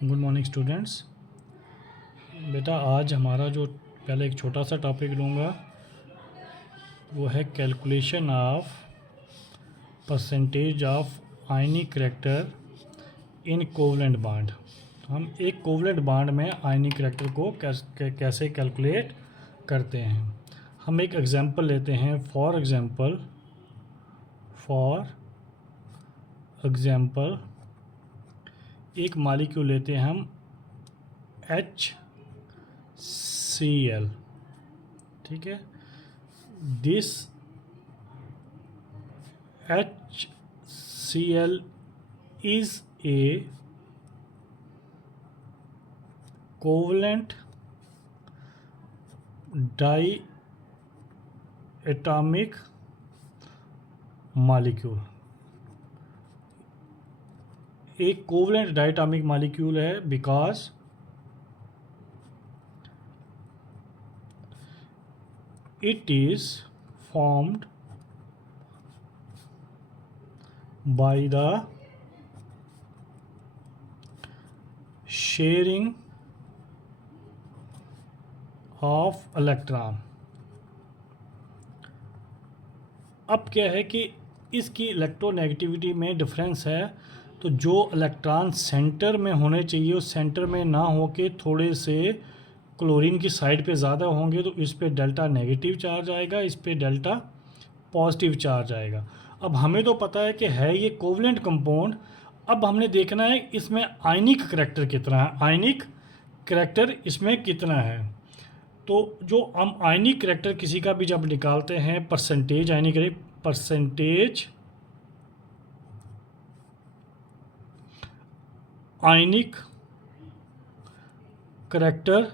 Good morning students. बेटा आज हमारा जो पहले एक छोटा सा टॉपिक लूँगा वो है calculation of percentage of ionic character in covalent bond. हम एक कोवलेंट बॉन्ड में आयनिक करैक्टर को कैसे कैलकुलेट करते हैं। हम एक एग्जांपल लेते हैं। फॉर एग्जांपल एक मॉलिक्यूल लेते हैं हम HCl। ठीक है, this HCl is a covalent diatomic molecule। एक कोवलेंट डायटोमिक मॉलिक्यूल है because it is formed by the sharing of electron। अब क्या है कि इसकी इलेक्ट्रोनेगेटिविटी में डिफरेंस है, तो जो इलेक्ट्रॉन सेंटर में होने चाहिए उस सेंटर में ना होके थोड़े से क्लोरीन की साइड पे ज़्यादा होंगे, तो इस पे डेल्टा नेगेटिव चार्ज आएगा, इस पे डेल्टा पॉजिटिव चार्ज आएगा। अब हमें तो पता है कि है ये कोवलेंट कंपाउंड। अब हमने देखना है इसमें आयनिक करैक्टर कितना है, आयनिक करैक्टर इसमें कितना है। तो जो हम आयनिक करैक्टर किसी का भी जब निकालते हैं percentage ionic percentage ionic character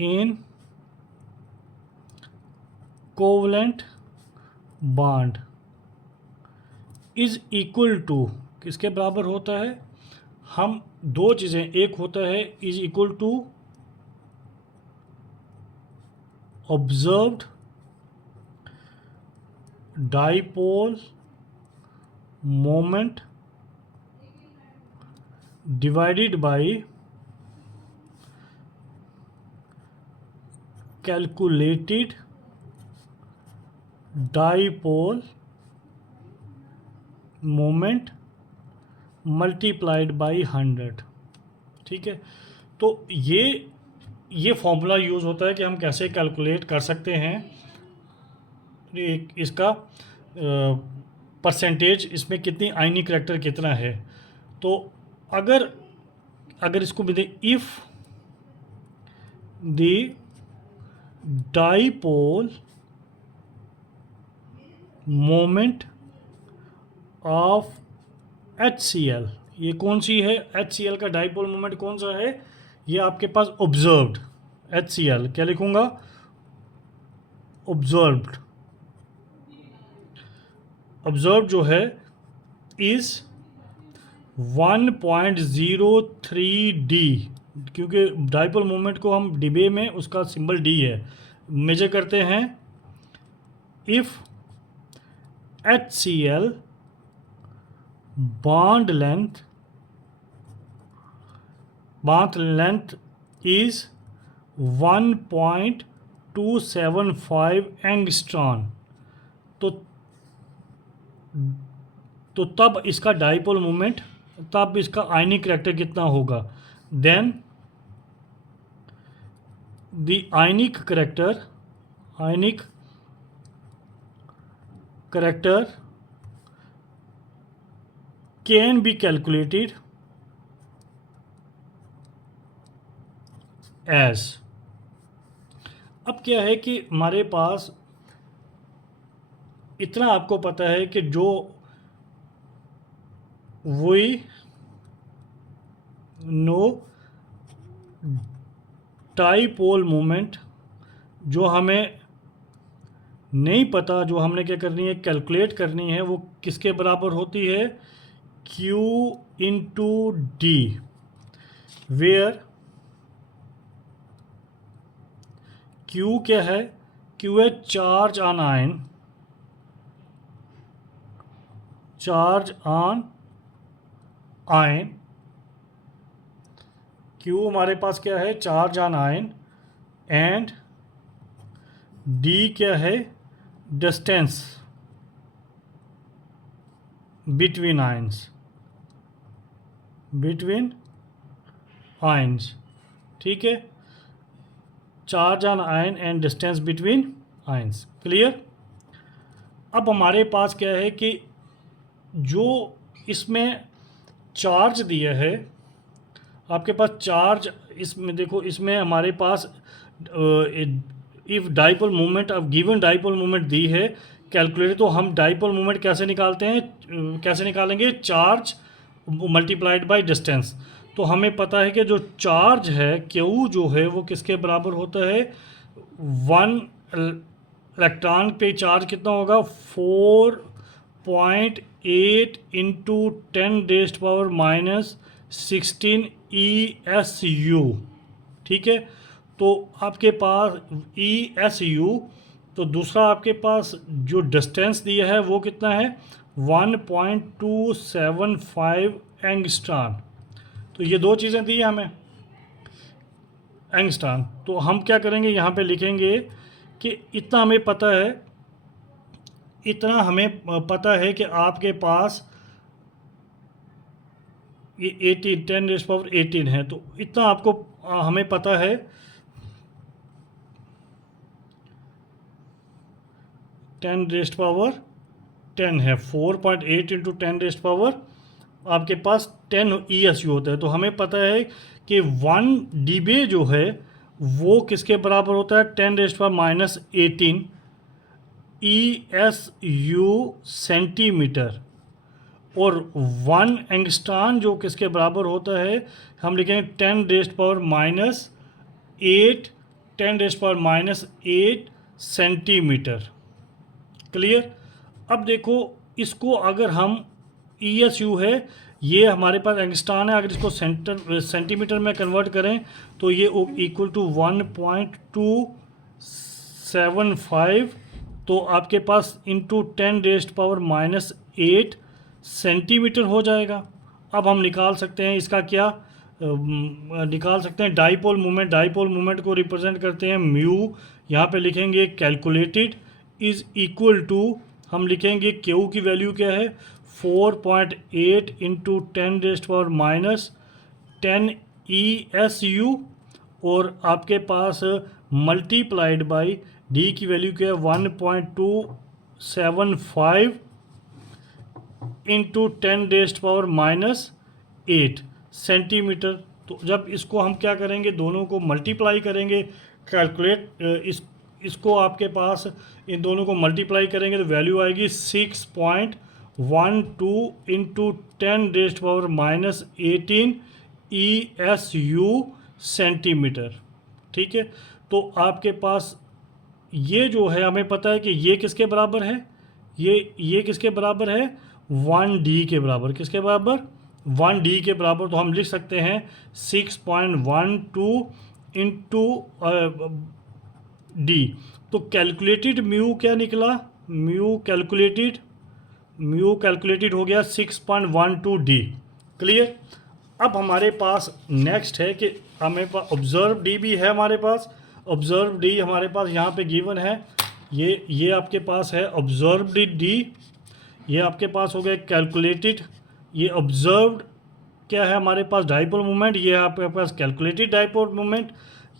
in covalent bond is equal to किसके बराबर होता है। हम दो चीज़ें, एक होता है is equal to observed dipole moment divided by calculated dipole moment multiplied by 100। ठीक है, तो ये फॉर्मूला यूज़ होता है कि हम कैसे कैलकुलेट कर सकते हैं इसका परसेंटेज, इसमें कितनी आयनिक करैक्टर कितना है। तो अगर इसको भी दें, if the dipole moment of HCl, ये कौन सी है, HCl का डाइपोल मोमेंट कौन सा है, ये आपके पास ऑब्जर्व्ड HCl, क्या लिखूंगा, ऑब्जर्व्ड। ऑब्जर्व जो है इज़ 1.03 डी, क्योंकि डाइपोल मोमेंट को हम डिबे में उसका सिंबल डी है, मेजर करते हैं। If HCl bond length is 1.275 angstrom, तो तब इसका डाइपोल मोमेंट, तब इसका आयनिक करैक्टर कितना होगा। Then the ionic character can be calculated as. अब क्या है कि हमारे पास इतना आपको पता है कि जो वी नो डाइपोल मोमेंट, जो हमें नहीं पता, जो हमने क्या करनी है, कैलकुलेट करनी है, वो किसके बराबर होती है, Q into D, where Q क्या है, Q है charge on ion, charge on ion, Q हमारे पास क्या है, charge on ion, and D क्या है, distance between ions, between ions, ठीक है, charge on ion and distance between ions, clear. अब हमारे पास क्या है कि जो इसमें चार्ज दिया है, आपके पास चार्ज, इसमें देखो, इसमें हमारे पास इफ़ डाइपोल मोमेंट, अब गिवन डाइपोल मोमेंट दी है कैलकुलेट, तो हम डाइपोल मोमेंट कैसे निकालते हैं, कैसे निकालेंगे, चार्ज मल्टीप्लाइड बाय डिस्टेंस। तो हमें पता है कि जो चार्ज है क्यू जो है वो किसके बराबर होता है, 1 इलेक्ट्रॉन पे चार्ज कितना होगा, 4.8 इंटू 10⁻⁻16 ESU, ठीक है। तो आपके पास ESU, तो दूसरा आपके पास जो डिस्टेंस दिया है वो कितना है, 1.275 एंगस्ट्रॉन। तो ये दो चीज़ें दी है हमें, एंगस्ट्रॉन। तो हम क्या करेंगे, यहाँ पे लिखेंगे कि इतना हमें पता है, इतना हमें पता है कि आपके पास ये 10⁻18 है, तो इतना आपको हमें पता है, 10⁻10 है, 4.8 इंटू 10⁻, आपके पास 10 ESU होता है। तो हमें पता है कि 1 dBA जो है वो किसके बराबर होता है, 10⁻18 ESU सेंटीमीटर, और 1 एंगस्ट्रॉन जो किसके बराबर होता है, हम लिखेंगे 10⁻8 सेंटीमीटर, क्लियर। अब देखो, इसको अगर हम ESU है, ये हमारे पास एंगस्ट्रॉन है, अगर इसको सेंटीमीटर में कन्वर्ट करें तो ये इक्वल टू 1.275, तो आपके पास इंटू 10⁻8 सेंटीमीटर हो जाएगा। अब हम निकाल सकते हैं इसका क्या, निकाल सकते हैं डाइपोल मोमेंट। डाइपोल मोमेंट को रिप्रेजेंट करते हैं म्यू, यहाँ पे लिखेंगे कैलकुलेटेड इज इक्वल टू, हम लिखेंगे क्यू की वैल्यू क्या है, 4.8 इंटू 10⁻10 ESU, और आपके पास मल्टीप्लाइड बाई डी की वैल्यू क्या है, 1.275 इंटू 10⁻8 सेंटीमीटर। तो जब इसको हम क्या करेंगे, दोनों को मल्टीप्लाई करेंगे, इसको आपके पास इन दोनों को मल्टीप्लाई करेंगे तो वैल्यू आएगी 6.12 इंटू 10⁻18 ESU सेंटीमीटर, ठीक है। तो आपके पास ये जो है, हमें पता है कि ये किसके बराबर है, ये किसके बराबर है, 1D के बराबर, किसके बराबर, 1D के बराबर। तो हम लिख सकते हैं 6.12 इंटू D। तो कैलकुलेटेड म्यू क्या निकला, म्यू कैलकुलेटेड हो गया 6.12D, क्लियर। अब हमारे पास नेक्स्ट है कि हमें पास ऑब्जर्व डी भी है, हमारे पास ऑब्जर्व डी हमारे पास यहाँ पे गिवन है, ये आपके पास है ऑब्जर्व डी, ये आपके पास हो गया कैलकुलेटेड, ये ऑब्जर्व्ड क्या है हमारे पास, डाइपोल मोमेंट, ये आपके पास कैलकुलेटेड डाइपोल मोमेंट।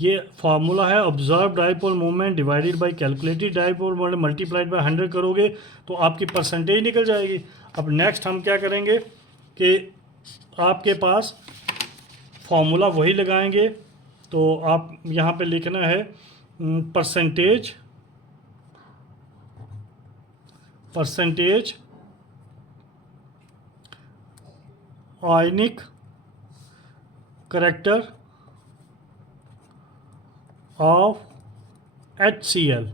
ये फार्मूला है observe dipole moment divided by calculated dipole moment, multiplied by 100 करोगे तो आपकी परसेंटेज निकल जाएगी। अब नेक्स्ट हम क्या करेंगे कि आपके पास फार्मूला वही लगाएंगे, तो आप यहाँ पे लिखना है percentage ionic character of HCl।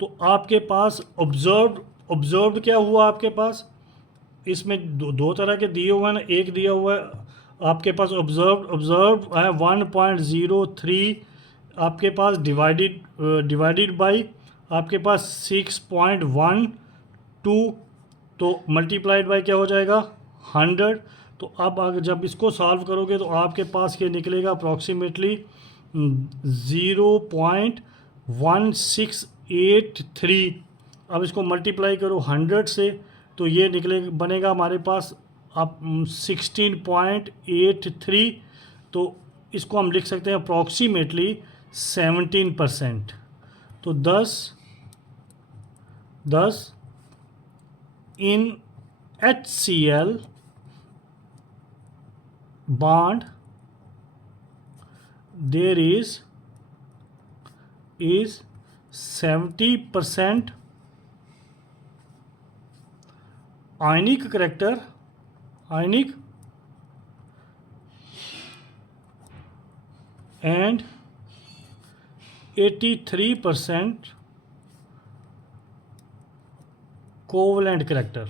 तो आपके पास ऑब्जर्व्ड क्या हुआ, आपके पास इसमें दो तरह के दिए हुए हैं ना, एक दिया हुआ है आपके पास ऑब्जर्व्ड है 1.03, आपके पास डिवाइडेड बाई आपके पास 6.12, तो मल्टीप्लाइड बाई क्या हो जाएगा 100। तो अब अगर जब इसको सॉल्व करोगे तो आपके पास ये निकलेगा अप्रॉक्सीमेटली 0.1683। अब इसको मल्टीप्लाई करो 100 से तो ये बनेगा हमारे पास अब 16.83। तो इसको हम लिख सकते हैं अप्रॉक्सीमेटली 17%। तो 10 in HCl bond there is 70% ionic character, ionic, and 83% covalent character.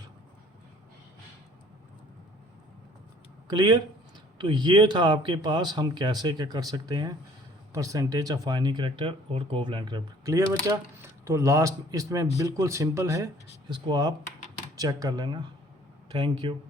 Clear? तो ये था आपके पास हम कैसे क्या कर सकते हैं परसेंटेज ऑफ आयनिक करैक्टर और कोवलेंट करैक्टर। क्लियर बच्चा? तो लास्ट इसमें बिल्कुल सिंपल है, इसको आप चेक कर लेना। Thank you.